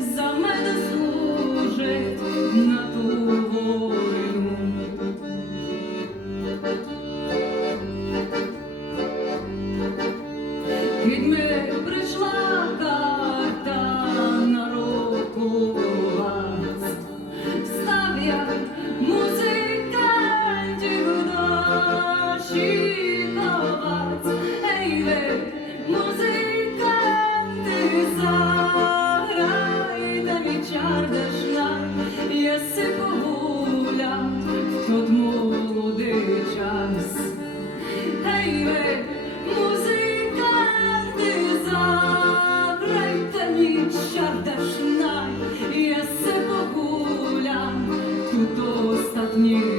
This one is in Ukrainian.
саме дослужить на ту волю. Від мене прийшла. сивуля, тот молодий час. Гей ви, музиканти, заграйте ніч чардашна, єси богуля, тут остатній